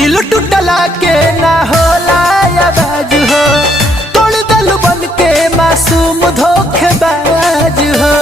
दिल टूटला के ना होला आवाज हो, तोड़ दिल बन के मासूम धोखेबाज हो।